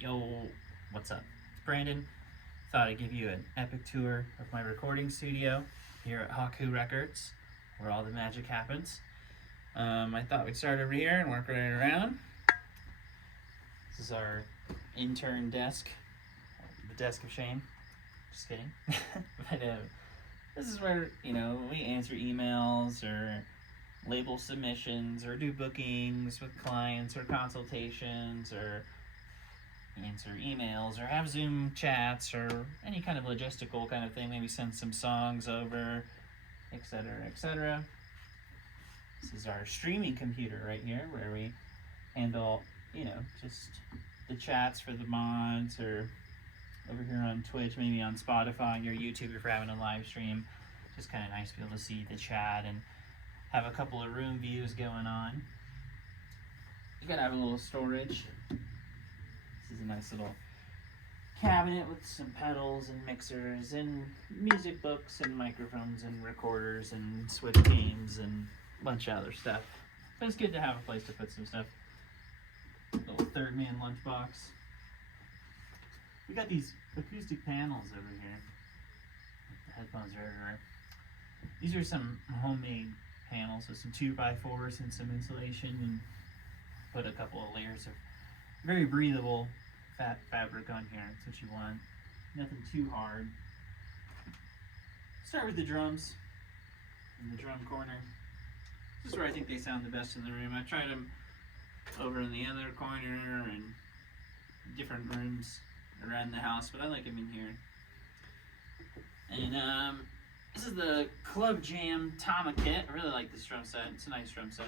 Yo, what's up? It's Brandon. Thought I'd give you an epic tour of my recording studio here at Haku Records, where all the magic happens. I thought we'd start over here and work right around. This is our intern desk, the desk of shame. Just kidding. but this is where, we answer emails or label submissions or do bookings with clients or consultations or answer emails or have Zoom chats or any kind of logistical kind of thing, maybe send some songs over, etc., etc. This is our streaming computer right here where we handle, just the chats for the mods, or over here on Twitch, maybe on Spotify or YouTube if we're having a live stream. Just kind of nice to be able to see the chat and have a couple of room views going on. You gotta have a little storage. This is a nice little cabinet with some pedals and mixers and music books and microphones and recorders and Switch games and a bunch of other stuff. But it's good to have a place to put some stuff. Little third man lunchbox. We got these acoustic panels over here. The headphones are everywhere. These are some homemade panels with some 2x4s and some insulation, and put a couple of layers of very breathable fabric on here. That's what you want. Nothing too hard. Start with the drums in the drum corner. This is where I think they sound the best in the room. I tried them over in the other corner and different rooms around the house, but I like them in here. And this is the Club Jam Tama kit. I really like this drum set. It's a nice drum set.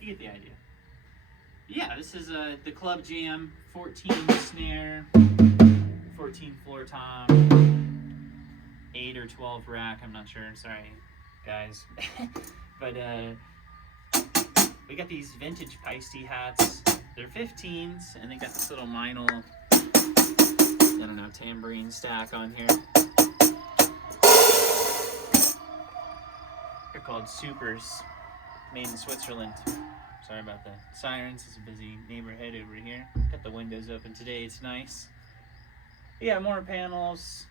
You get the idea. Yeah, this is the Club Jam 14 snare, 14 floor tom, 8 or 12 rack, I'm not sure, sorry guys. But we got these vintage Peisty hats. They're 15s, and they got this little Meinl, tambourine stack on here. They're called Supers, made in Switzerland. Sorry about the sirens, it's a busy neighborhood over here. Got the windows open today, it's nice. Yeah, more panels.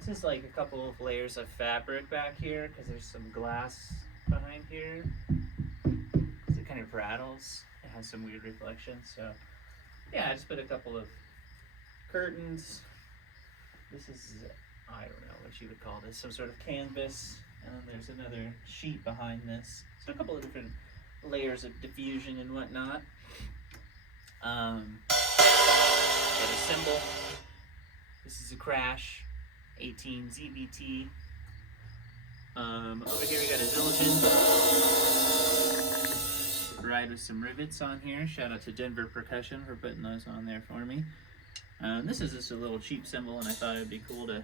This is like a couple of layers of fabric back here because there's some glass behind here. It kind of rattles. It has some weird reflections. So yeah, I just put a couple of curtains. This is, I don't know what you would call this, some sort of canvas. And then there's another sheet behind this. So a couple of different layers of diffusion and whatnot. Got a cymbal. This is a Crash 18 ZBT. Over here we got a Zildjian ride with some rivets on here. Shout out to Denver Percussion for putting those on there for me. This is just a little cheap cymbal, and I thought it'd be cool to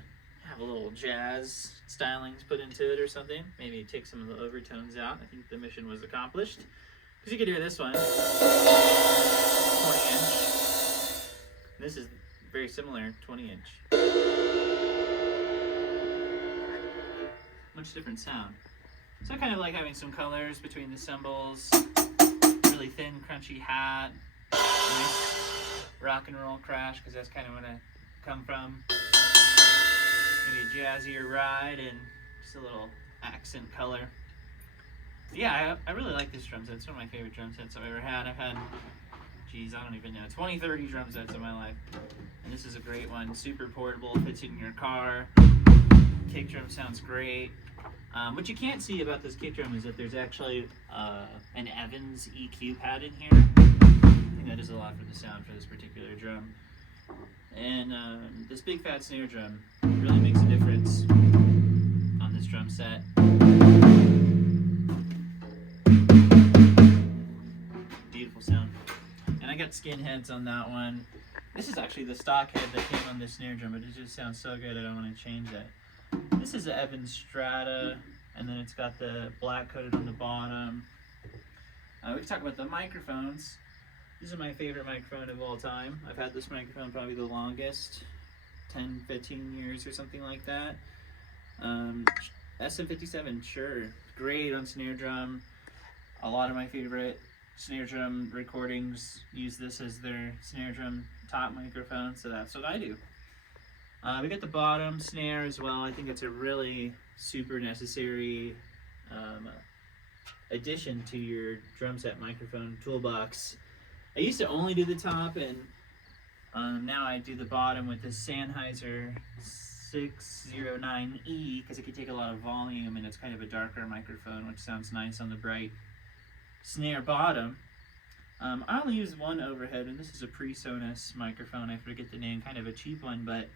have a little jazz stylings put into it or something. Maybe take some of the overtones out. I think the mission was accomplished. Because you could hear this one, 20-inch. This is very similar, 20-inch. Much different sound. So I kind of like having some colors between the cymbals. Really thin, crunchy hat. Nice rock and roll crash, because that's kind of what I come from. Maybe a jazzier ride and just a little accent color. But yeah, I really like this drum set. It's one of my favorite drum sets I've ever had. I've had, geez, I don't even know, 20, 30 drum sets in my life. And this is a great one. Super portable, fits in your car. Kick drum sounds great. What you can't see about this kick drum is that there's actually an Evans EQ pad in here. I think that does a lot for the sound for this particular drum. And this big fat snare drum really makes a difference on this drum set. Beautiful sound. And I got skin heads on that one. This is actually the stock head that came on this snare drum, but it just sounds so good I don't want to change that. This is an Evans Strata, and then it's got the black coated on the bottom. We can talk about the microphones. This is my favorite microphone of all time. I've had this microphone probably the longest, 10, 15 years or something like that. SM57, sure, great on snare drum. A lot of my favorite snare drum recordings use this as their snare drum top microphone, so that's what I do. We got the bottom snare as well. I think it's a really super necessary addition to your drum set microphone toolbox. I used to only do the top, and now I do the bottom with this Sennheiser 609E because it can take a lot of volume, and it's kind of a darker microphone, which sounds nice on the bright snare bottom. I only use one overhead, and this is a PreSonus microphone. I forget the name, kind of a cheap one, but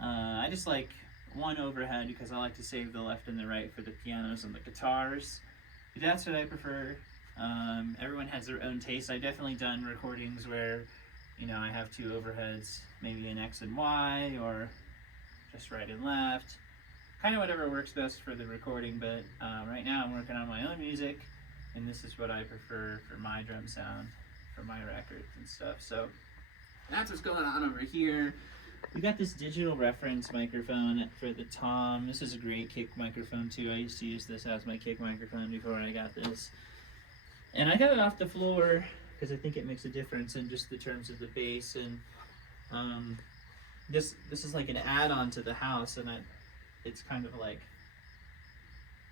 I just like one overhead because I like to save the left and the right for the pianos and the guitars. That's what I prefer. Everyone has their own taste. I've definitely done recordings where, you know, I have two overheads, maybe an X and Y, or just right and left. Kind of whatever works best for the recording, but right now I'm working on my own music, and this is what I prefer for my drum sound, for my records and stuff. So that's what's going on over here. We got this digital reference microphone for the tom. This is a great kick microphone too. I used to use this as my kick microphone before I got this. And I got it off the floor because I think it makes a difference in just the terms of the bass. And this is like an add-on to the house, and it's kind of like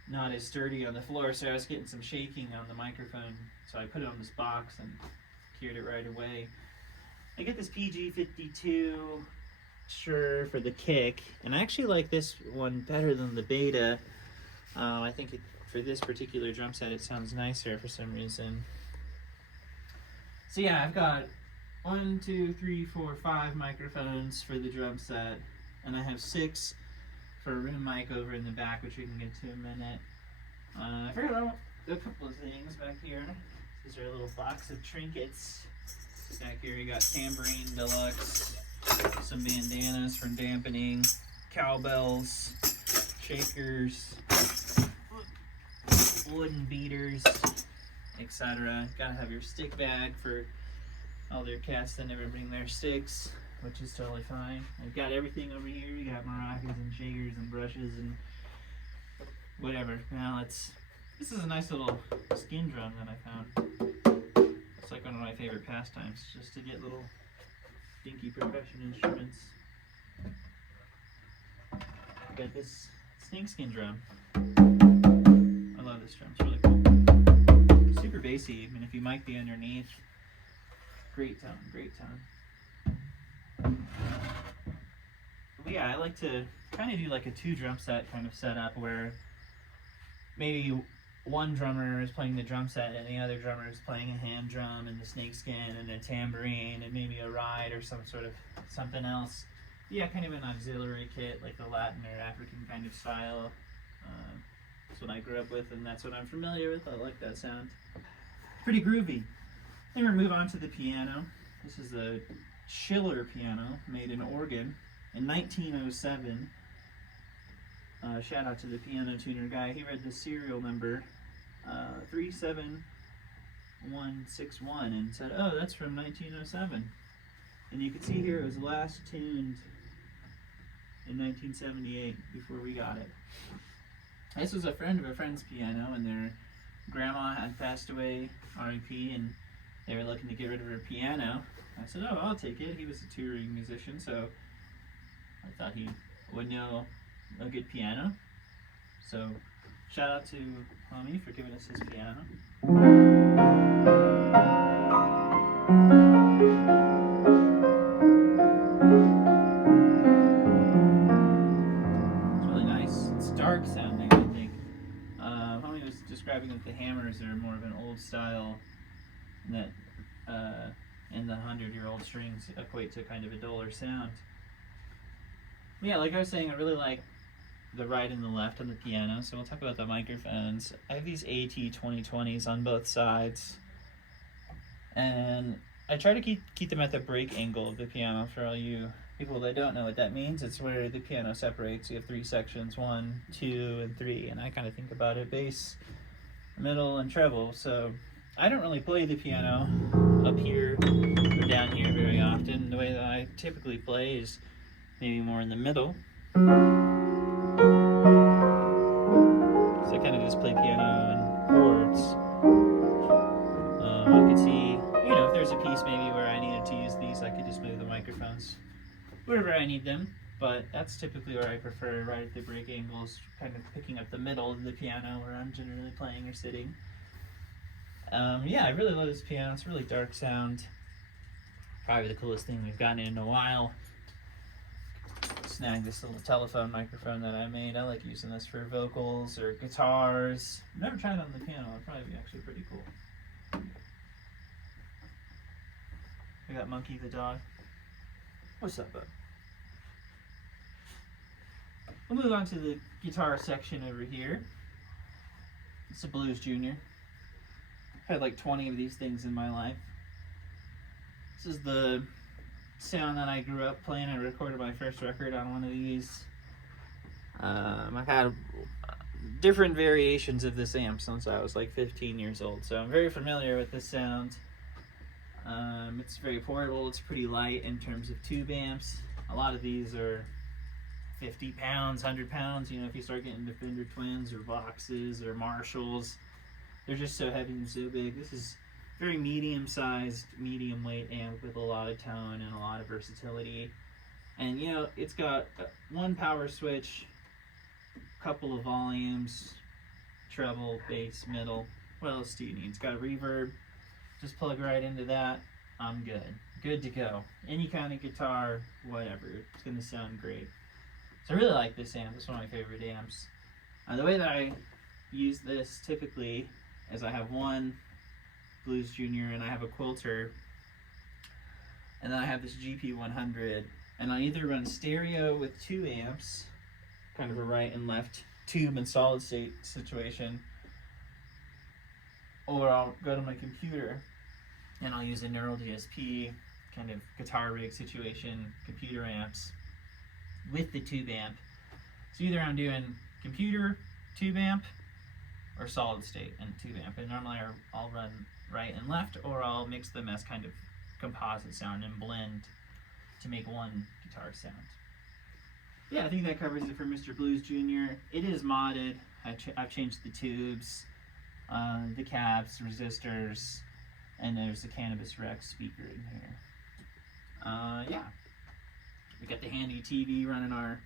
not as sturdy on the floor, so I was getting some shaking on the microphone. So I put it on this box and cured it right away. I get this PG52 Shure for the kick, and I actually like this one better than the Beta. I think for this particular drum set it sounds nicer for some reason. So yeah, I've got 1, 2, 3, 4, 5 microphones for the drum set, and I have 6 for a room mic over in the back, which we can get to in a minute. I forgot about a couple of things back here. These are a little box of trinkets. Back here you got Tambourine Deluxe, some bandanas for dampening, cowbells, shakers, wooden beaters, etc. Gotta have your stick bag for all their cats that never bring their sticks, which is totally fine. I've got everything over here. You got maracas and shakers and brushes and whatever. Now this is a nice little skin drum that I found. It's like one of my favorite pastimes, just to get little dinky percussion instruments. Got this snakeskin drum. I love this drum, it's really cool. Super bassy, I mean, if you mic the underneath, great tone, great tone. But yeah, I like to kind of do like a 2 drum set kind of setup where maybe one drummer is playing the drum set and the other drummer is playing a hand drum and the snakeskin and a tambourine and maybe a ride or some sort of something else. Yeah, kind of an auxiliary kit, like the Latin or African kind of style. That's what I grew up with, and that's what I'm familiar with. I like that sound. Pretty groovy. Then we move on to the piano. This is a Schiller piano made in Oregon in 1907. Shout out to the piano tuner guy. He read the serial number 37161 and said, oh, that's from 1907. And you can see here it was last tuned in 1978 before we got it. This was a friend of a friend's piano, and their grandma had passed away, R.I.P., and they were looking to get rid of her piano. I said, oh, I'll take it. He was a touring musician, so I thought he would know a good piano. So shout out to Homie for giving us his piano. It's really nice. It's dark sounding, I think. Homie was describing that the hammers are more of an old style, and that and the 100-year-old strings equate to kind of a duller sound. Yeah, like I was saying, I really like the right and the left on the piano, so we'll talk about the microphones. I have these AT2020s on both sides, and I try to keep them at the break angle of the piano. For all you people that don't know what that means, it's where the piano separates. You have 3 sections, 1, 2, and 3, and I kind of think about it bass, middle, and treble. So I don't really play the piano up here or down here very often. The way that I typically play is maybe more in the middle. So I kind of just play piano and chords. I could see, you know, if there's a piece maybe where I needed to use these, I could just move the microphones wherever I need them. But that's typically where I prefer, right at the break angles, kind of picking up the middle of the piano where I'm generally playing or sitting. Yeah, I really love this piano. It's a really dark sound. Probably the coolest thing we've gotten in a while. Snagged this little telephone microphone that I made. I like using this for vocals or guitars. I've never tried it on the piano. It'd probably be actually pretty cool. I got Monkey the dog. What's up, bud? We'll move on to the guitar section over here. It's a Blues Junior. I've had like 20 of these things in my life. This is the sound that I grew up playing. I recorded my first record on one of these. I've had different variations of this amp since I was like 15 years old, so I'm very familiar with this sound. It's very portable. It's pretty light in terms of tube amps. A lot of these are 50 pounds, 100 pounds. You know, if you start getting to Fender Twins or Voxes or Marshalls, they're just so heavy and so big. This is very medium-sized, medium-weight amp with a lot of tone and a lot of versatility. And you know, it's got one power switch, a couple of volumes, treble, bass, middle. What else do you need? It's got a reverb. Just plug right into that. I'm good. Good to go. Any kind of guitar, whatever. It's going to sound great. So I really like this amp. It's one of my favorite amps. The way that I use this typically is I have one Blues Junior and I have a Quilter, and then I have this GP100, and I either run stereo with two amps, kind of a right and left tube and solid state situation, or I'll go to my computer and I'll use a Neural DSP kind of guitar rig situation, computer amps with the tube amp. So either I'm doing computer, tube amp, or solid state and tube amp. And normally I'll run right and left, or I'll mix them as kind of composite sound and blend to make one guitar sound. Yeah, I think that covers it for Mr. Blues Jr. It is modded. I've changed the tubes, the cabs, resistors, and there's a Cannabis Rex speaker in here. Yeah, we got the handy TV running our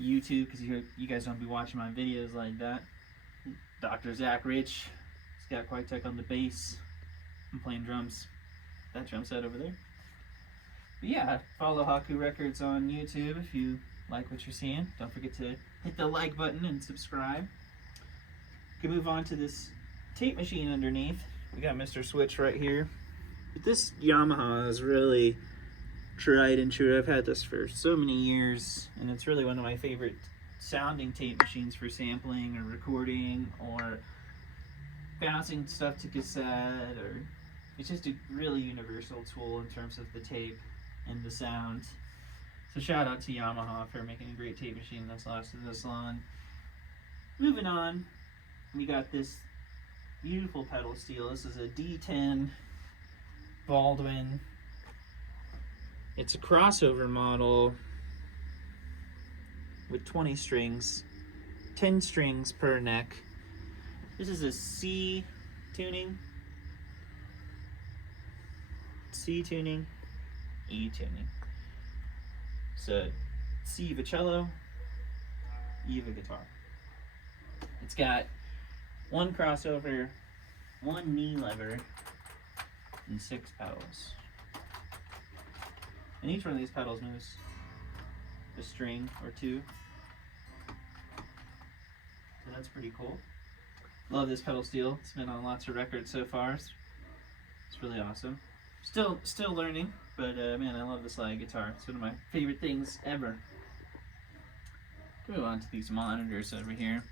YouTube, because you guys don't be watching my videos like that. Dr. Zach Rich, he's got Quite Tech on the bass. I'm playing drums. That drum set over there. But yeah, follow Haku Records on YouTube if you like what you're seeing. Don't forget to hit the like button and subscribe. We can move on to this tape machine underneath. We got Mr. Switch right here. But this Yamaha is really tried and true. I've had this for so many years, and it's really one of my favorite sounding tape machines for sampling or recording or bouncing stuff to cassette, or it's just a really universal tool in terms of the tape and the sound. So shout out to Yamaha for making a great tape machine that's lasted this long. Moving on, we got this beautiful pedal steel. This is a D10 Baldwin. It's a crossover model with 20 strings, 10 strings per neck. This is a C tuning, E tuning. So C cello, E guitar. It's got one crossover, one knee lever, and 6 pedals. And each one of these pedals moves a string or two. So that's pretty cool. Love this pedal steel. It's been on lots of records so far. It's really awesome. Still learning, but man, I love the slide guitar. It's one of my favorite things ever. Move on to these monitors over here.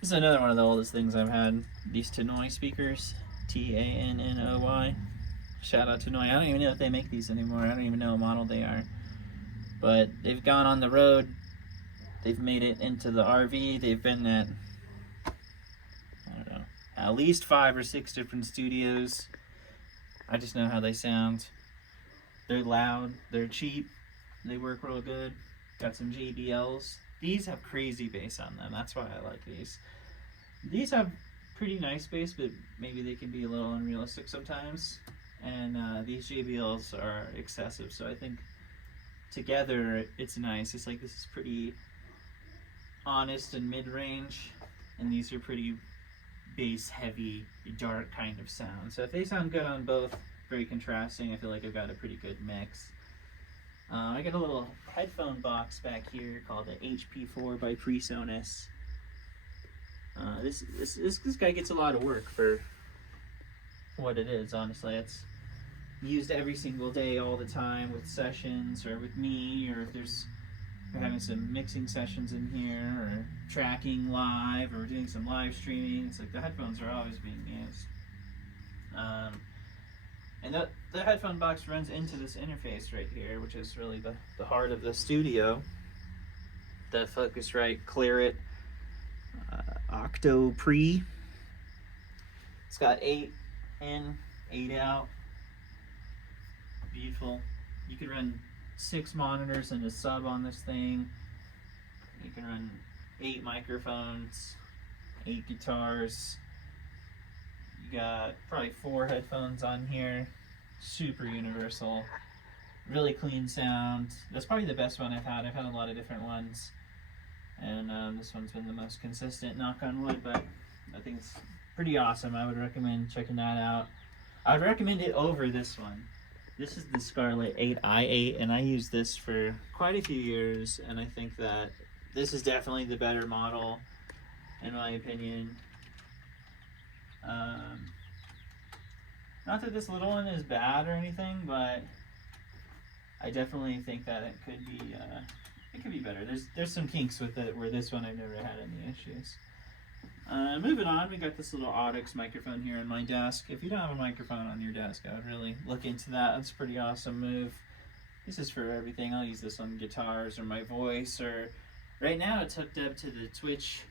This is another one of the oldest things I've had. These Tannoy speakers, T-A-N-N-O-Y. Shout out to Tannoy. I don't even know if they make these anymore. I don't even know what model they are. But they've gone on the road. They've made it into the RV. They've been at, I don't know, at least 5 or 6 different studios. I just know how they sound. They're loud, they're cheap, they work real good. Got some JBLs. These have crazy bass on them. That's why I like these. These have pretty nice bass, but maybe they can be a little unrealistic sometimes. And these JBLs are excessive, so I think together it's nice. It's like this is pretty honest and mid-range, and these are pretty bass heavy, dark kind of sound. So if they sound good on both, very contrasting, I feel like I've got a pretty good mix. I got a little headphone box back here called the HP4 by PreSonus. This guy gets a lot of work for what it is, honestly. It's used every single day, all the time, with sessions or with me, or if we're having some mixing sessions in here, or tracking live, or we're doing some live streaming. It's like the headphones are always being used. And the headphone box runs into this interface right here, which is really the heart of the studio. The Focusrite Claret Octo Pre. It's got 8 in, 8 out. Beautiful. You could run 6 monitors and a sub on this thing. You can run 8 microphones, 8 guitars. You got probably 4 headphones on here. Super universal. Really clean sound. That's probably the best one I've had. I've had a lot of different ones. And this one's been the most consistent, knock on wood, but I think it's pretty awesome. I would recommend checking that out. I would recommend it over this one. This is the Scarlett 8i8, and I used this for quite a few years, and I think that this is definitely the better model, in my opinion. Not that this little one is bad or anything, but I definitely think that it could be better. There's some kinks with it, where this one I've never had any issues. Moving on, we got this little Audix microphone here on my desk. If you don't have a microphone on your desk, I would really look into that. That's a pretty awesome move. This is for everything. I'll use this on guitars or my voice, or right now it's hooked up to the Twitch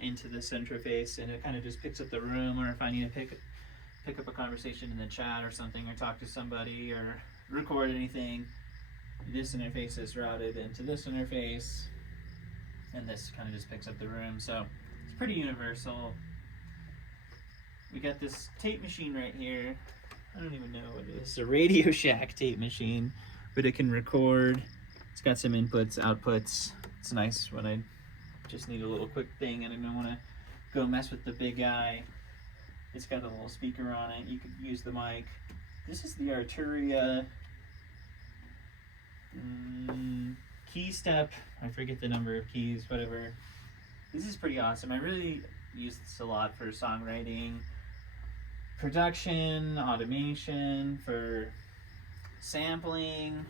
into this interface, and it kind of just picks up the room, or if I need to pick up a conversation in the chat or something, or talk to somebody, or record anything, this interface is routed into this interface, and this kind of just picks up the room. So it's pretty universal. We got this tape machine right here. I don't even know what it is. It's a Radio Shack tape machine, but it can record. It's got some inputs, outputs. It's nice when I just need a little quick thing and I don't want to go mess with the big guy. It's got a little speaker on it. You could use the mic. This is the Arturia key step. I forget the number of keys, whatever. This is pretty awesome. I really use this a lot for songwriting, production, automation, for sampling,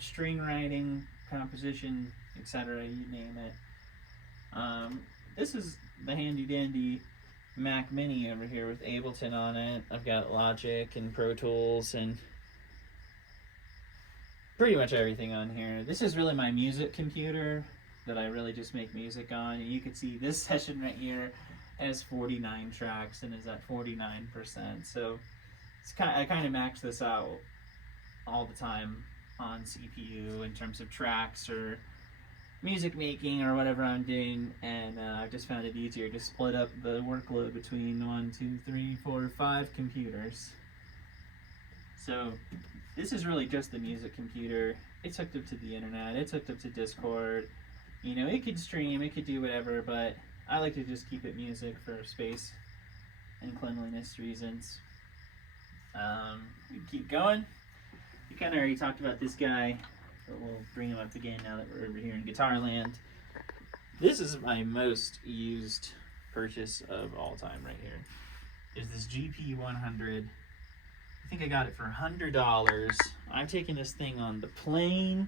string writing, composition, etc. You name it. This is the handy dandy Mac Mini over here with Ableton on it. I've got Logic and Pro Tools and pretty much everything on here. This is really my music computer that I really just make music on. And you can see this session right here has 49 tracks and is at 49%. So it's I kind of max this out all the time on CPU in terms of tracks or music making or whatever I'm doing, and I just found it easier to split up the workload between 1, 2, 3, 4, 5 computers. So this is really just the music computer. It's hooked up to the internet, it's hooked up to Discord. You know, it could stream, it could do whatever, but I like to just keep it music for space and cleanliness reasons. We keep going. We kind of already talked about this guy, but we'll bring him up again now that we're over here in Guitar Land. This is my most used purchase of all time right here. Is this GP100. I think I got it for $100. I've taken this thing on the plane.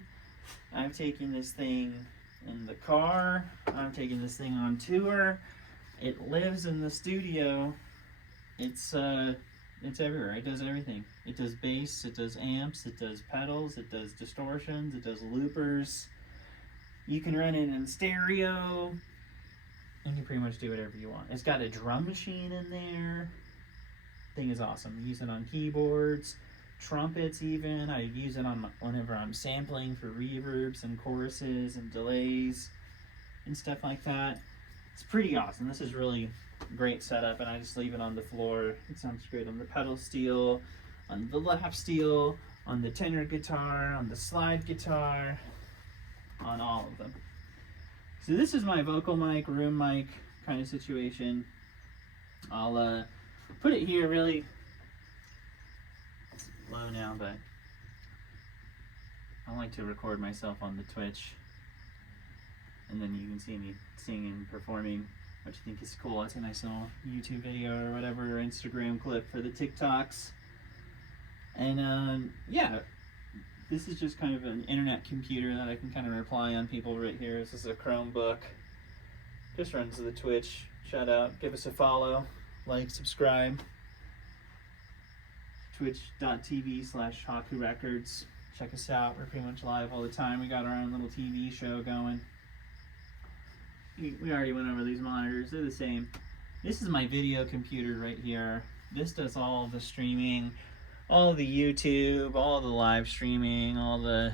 I've taken this thing in the car. I'm taking this thing on tour. It lives in the studio. It's everywhere. It does everything. It does bass, it does amps, it does pedals, it does distortions, it does loopers. You can run it in stereo. You can pretty much do whatever you want. It's got a drum machine in there. Thing is awesome. I use it on keyboards, trumpets even. I use it on whenever I'm sampling for reverbs and choruses and delays and stuff like that. It's pretty awesome. This is really great setup, and I just leave it on the floor. It sounds great on the pedal steel, on the lap steel, on the tenor guitar, on the slide guitar, on all of them. So this is my vocal mic, room mic kind of situation. I'll put it here really low now, but I like to record myself on the Twitch, and then you can see me singing and performing, which I think is cool. It's a nice little YouTube video or whatever, or Instagram clip for the TikToks. And yeah, this is just kind of an internet computer that I can kind of rely on people right here. This is a Chromebook. Just runs the Twitch. Shout out, give us a follow, like, subscribe. Twitch.tv/Haku Records. Check us out. We're pretty much live all the time. We got our own little TV show going. We already went over these monitors. They're the same. This is my video computer right here. This does all the streaming, all the YouTube, all the live streaming, all the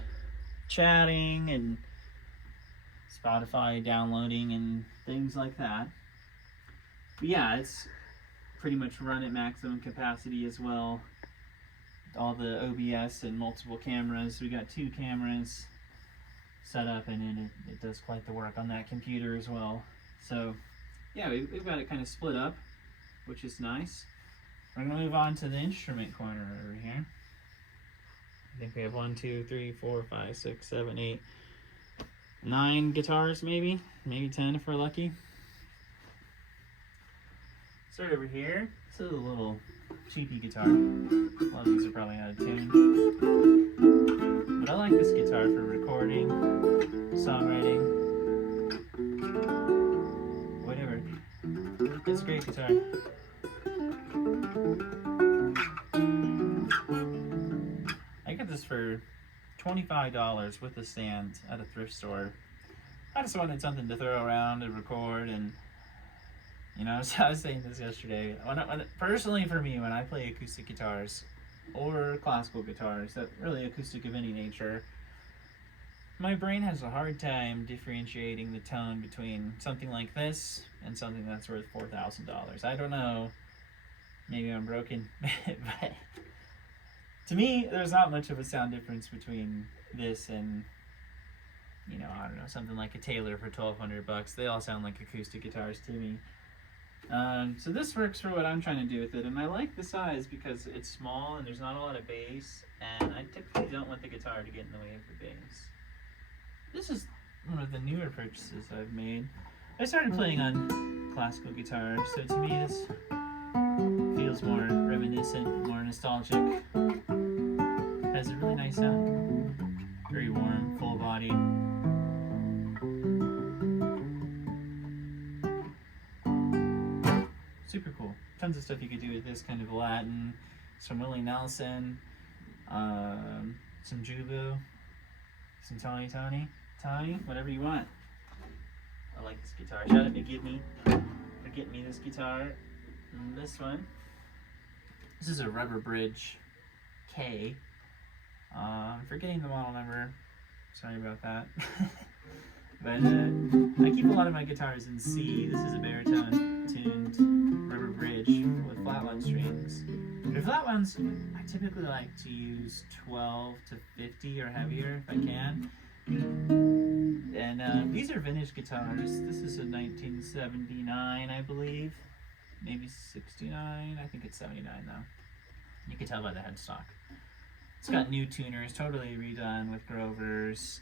chatting and Spotify downloading and things like that. But yeah, it's pretty much run at maximum capacity as well. All the OBS and multiple cameras. We got 2 cameras set up, and then it does quite the work on that computer as well. So yeah, we've got it kind of split up, which is nice. We're going to move on to the instrument corner over here. I think we have 1, 2, 3, 4, 5, 6, 7, 8, 9 guitars, maybe 10 if we're lucky. Start over here. This is a little cheapy guitar. A lot of these are probably out of tune. But I like this guitar for recording, songwriting, whatever. It's a great guitar. I got this for $25 with a stand at a thrift store. I just wanted something to throw around and record, and you know, so I was saying this yesterday. Personally, for me, when I play acoustic guitars or classical guitars, that really acoustic of any nature, my brain has a hard time differentiating the tone between something like this and something that's worth $4,000. I don't know. Maybe I'm broken, but to me, there's not much of a sound difference between this and, you know, I don't know, something like a Taylor for $1,200. They all sound like acoustic guitars to me. So this works for what I'm trying to do with it, and I like the size because it's small and there's not a lot of bass, and I typically don't want the guitar to get in the way of the bass. This is one of the newer purchases I've made. I started playing on classical guitar, so to me this feels more reminiscent, more nostalgic. Has a really nice sound. Very warm, full body. Super cool. Tons of stuff you could do with this, kind of Latin, some Willie Nelson, some Jubu, some Tony, whatever you want. I like this guitar. Shout out to Give Me for getting me this guitar. And this one. This is a Rubber Bridge K. I'm forgetting the model number. Sorry about that. But I keep a lot of my guitars in C. This is a baritone tuned Rubber Bridge with flat one strings. For flat ones, I typically like to use 12 to 50 or heavier if I can. And these are vintage guitars. This is a 1979, I believe. Maybe 69. I think it's 79 though. You can tell by the headstock. It's got new tuners, totally redone with Grovers.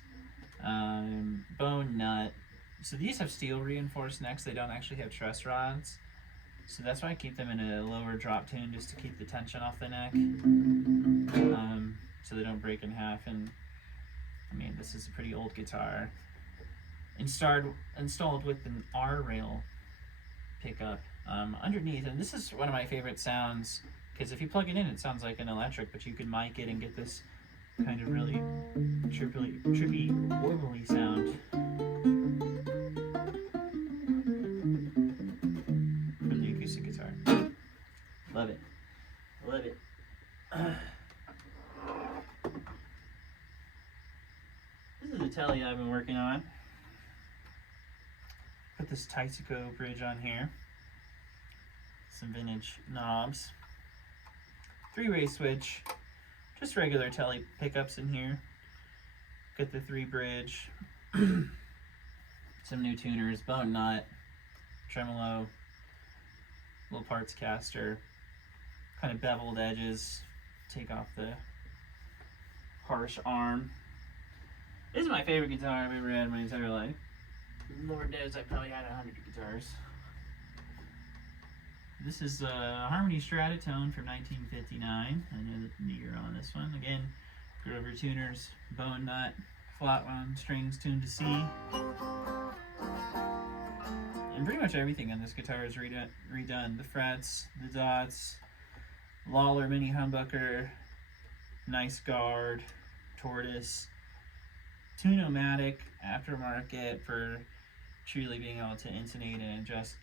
Bone nut. So these have steel reinforced necks. They don't actually have truss rods. So that's why I keep them in a lower drop tune, just to keep the tension off the neck. So they don't break in half. And I mean, this is a pretty old guitar. Installed with an R-rail pickup underneath. And this is one of my favorite sounds, because if you plug it in, it sounds like an electric, but you can mic it and get this kind of really trippy, wobbly sound from the acoustic guitar. Love it. telly I've been working on. Put this Tysico bridge on here. Some vintage knobs. 3-way switch. Just regular telly pickups in here. Got the 3 bridge. Some new tuners, bone nut, tremolo, little parts caster, kind of beveled edges. Take off the harsh arm. This is my favorite guitar I've ever had in my entire life. Lord knows I've probably had 100 guitars. This is a Harmony Stratotone from 1959. I know the year on this one. Again, Grover tuners, bone nut, flat wound strings tuned to C. And pretty much everything on this guitar is redone. The frets, the dots, Lawler mini humbucker, nice guard, tortoise, tune-o-matic aftermarket for truly being able to intonate and adjust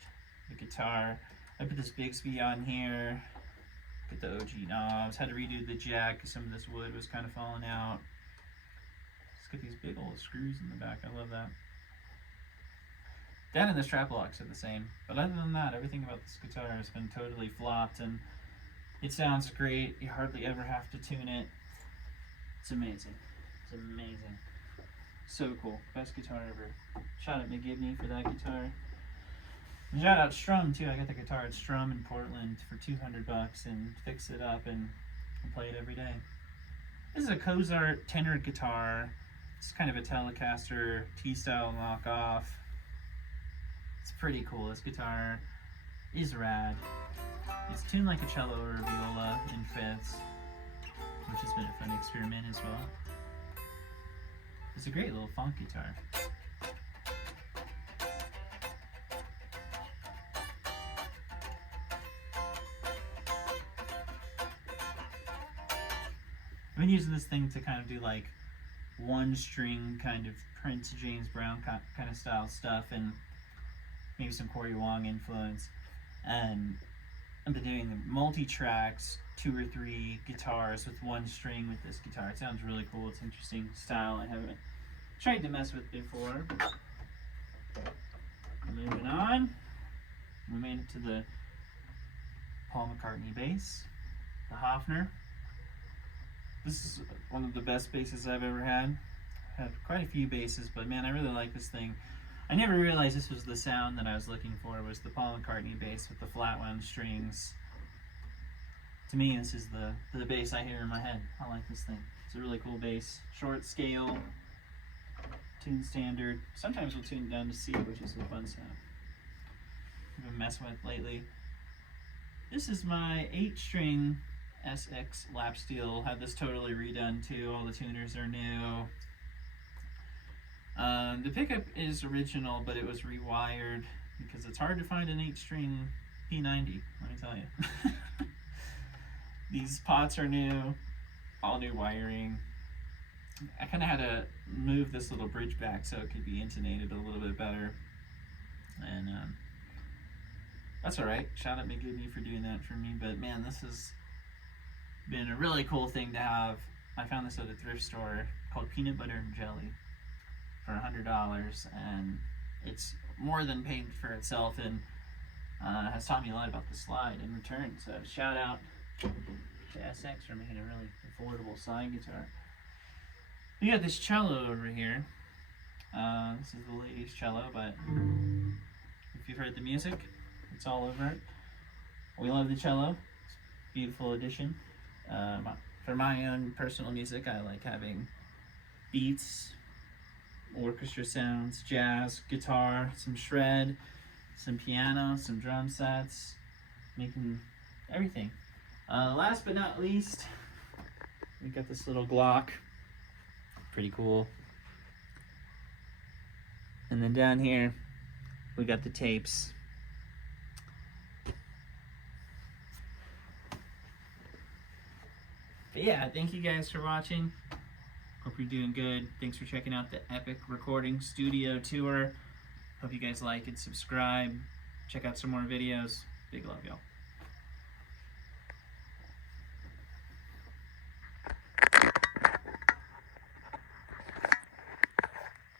the guitar. I put this Bixby on here, get the OG knobs, had to redo the jack because some of this wood was kind of falling out. Let's get these big old screws in the back, I love that. That and the strap locks are the same, but other than that, everything about this guitar has been totally flopped, and it sounds great. You hardly ever have to tune it. It's amazing. It's amazing. So cool. Best guitar ever. Shout out McGibney for that guitar. And shout out Strum too. I got the guitar at Strum in Portland for $200 and fix it up and play it every day. This is a Cozart tenor guitar. It's kind of a Telecaster T-style knockoff. It's pretty cool. This guitar is rad. It's tuned like a cello or a viola in fifths, which has been a fun experiment as well. It's a great little funk guitar. I've been using this thing to kind of do like one string kind of Prince James Brown kind of style stuff, and maybe some Corey Wong influence. And I've been doing multi-tracks, 2 or 3 guitars with one string with this guitar. It sounds really cool. It's an interesting style I haven't tried to mess with before. Moving on, we made it to the Paul McCartney bass, the Hofner. This is one of the best basses I've ever had. I had quite a few basses, but man, I really like this thing. I never realized this was the sound that I was looking for, was the Paul McCartney bass with the flat wound strings. To me, this is the bass I hear in my head. I like this thing. It's a really cool bass. Short scale, tune standard. Sometimes we'll tune it down to C, which is a fun sound I've been messing with lately. This is my 8-string SX lap steel. Had this totally redone too. All the tuners are new. The pickup is original, but it was rewired because it's hard to find an 8-string P90, let me tell you. These pots are new, all new wiring. I kind of had to move this little bridge back so it could be intonated a little bit better. And that's alright. Shout out McGibney for doing that for me. But man, this has been a really cool thing to have. I found this at a thrift store called Peanut Butter and Jelly for $100, and it's more than paid for itself, and has taught me a lot about the slide in return. So shout out to SX for making a really affordable slide guitar. We got this cello over here. This is the lady's cello, but if you've heard the music, it's all over it. We love the cello. It's a beautiful addition. For my own personal music, I like having beats, orchestra sounds, jazz, guitar, some shred, some piano, some drum sets, making everything. Last but not least, we got this little Glock. Pretty cool. And then down here, we got the tapes. But yeah, thank you guys for watching. Hope you're doing good. Thanks for checking out the Epic Recording Studio Tour. Hope you guys like and subscribe. Check out some more videos. Big love, y'all.